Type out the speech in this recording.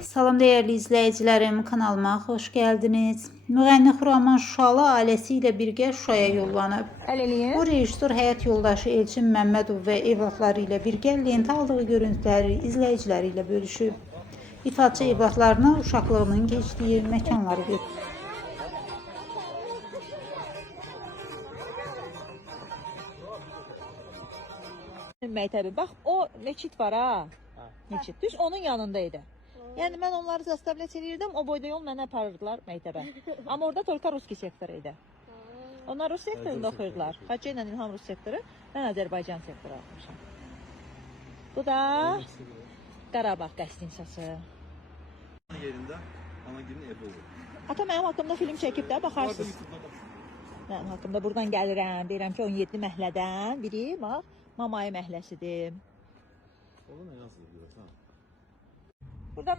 Salam değerli izləyicilərim, kanalıma xoş gəldiniz. Müğənni Xuraman Şuşalı ailəsi ilə birgə Şuşaya yollanıb. O rejissor həyat yoldaşı Elçin Məmmədov və evlatları ilə birgə lentə aldığı görüntüləri izləyiciləri ilə bölüşüb. İfaçı evlatlarına uşaqlığının keçdiyi məkanları götürüb. Məktəbi. Bax, o meçid var ha. Meçid. Düz onun yanındaydı. Yəni mən onları zastavlət edirdim, o boyda yol mənə aparırdılar məktəbə. Amma orada tolka ruski sektoru idi. Onlar Rus sektorunda oxuyurdular. Xacə ilə İlham Rus sektoru, mən Azərbaycan sektoru oxumuşam. Bu da Qarabağ qəstincası. Yerində Anagilin evi olur. Ata mənim haqqımda film çəkib də, baxarsınız. Mənim haqqımda buradan gəlirəm, deyirəm ki 17 məhlədən biri, bax, Mamayi məhləsidir. Ola nə yazılır? Buradan